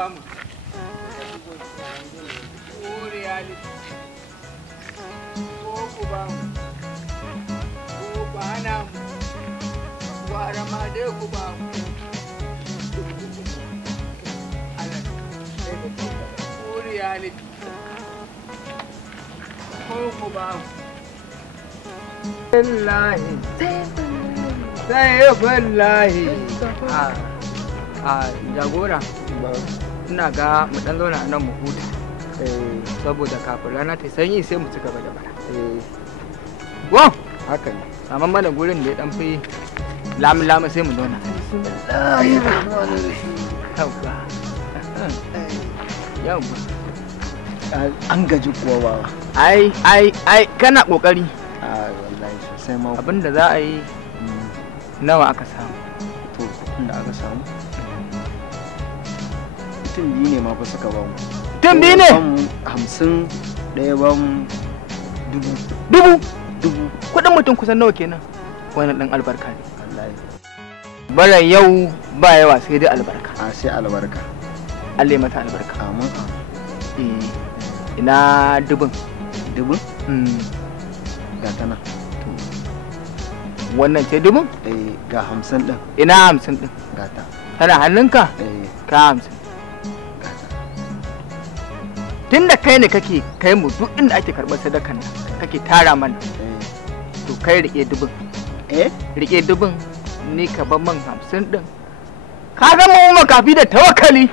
ba mu ko reality ko ku ba mu ko ba na mu gwara ma dai ku ba mu ko reality ko ku ba mu wallahi sai wallahi a Jagora ina ga mu dan zauna nan mu huta saboda kafin rana ta sanyi sai mu ci gaba da bara wow haka ne saman mana gurin da ya dan fi lamu sai mu zauna yawwa an gaji kuwa ba ai kana kokari wallahi sosai ma abinda za a yi nawa aka samu to inda aka samu mutum biyu ne ma fa suka ba mu mutum biyu ne 50 ɗaya ba mu dubu kudin mutum kusan nawa kenan wannan dan albarka ne wallahi bara yau ba yawa sai dai albarka sai albarka Allah ya mata albarka amin ina dubun ga tana wannan ce dubun ga 50 din ina 50 din ga ta tana hannunka ka 50 tunda kai ne kake kai mu duk inda ake karɓar sadakan nan kake tara mana to kai rike dubun rike dubun ni ka ban man 50 din ka ga mu makafi da tawakkali